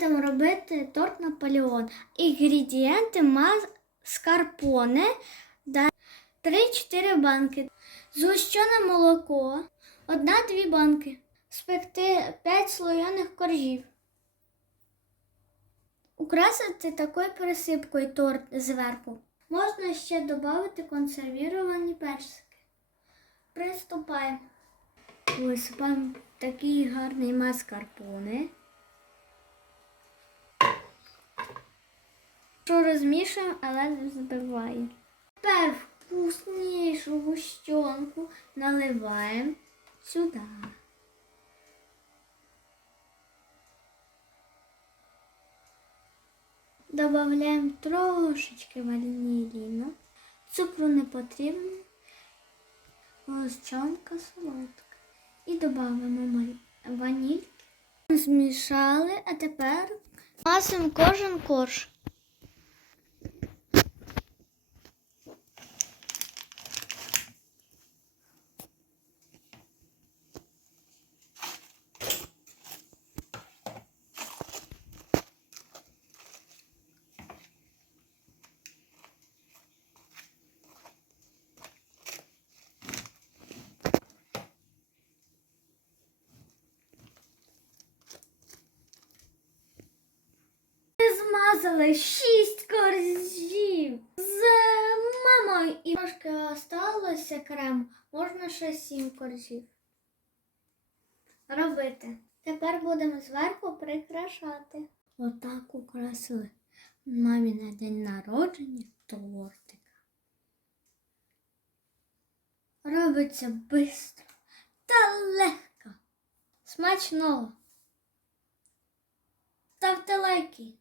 будемо робити торт Наполеон. Інгредієнти маскарпоне, 3-4 банки, згущене молоко, 1-2 банки, спекти 5 слоєних коржів. Украсити такою пересипкою торт зверху. Можна ще додати консервіровані персики. Приступаємо. Висипаємо такий гарний маскарпоне. Що розмішуємо, але не збиваємо. Тепер вкуснішу гущонку наливаємо сюди. Добавляємо трошечки ваніліну. Цукру не потрібно. Гущонка солодка. І додаємо ванільки. Змішали, а тепер масимо кожен корж. Ми змазали шість коржів з мамою і трошки осталося крем. Можна ще сім коржів робити. Тепер будемо зверху прикрашати. Отак украсили мамі на день народження тортика. Робиться швидко та легко. Смачного! Ставте лайки.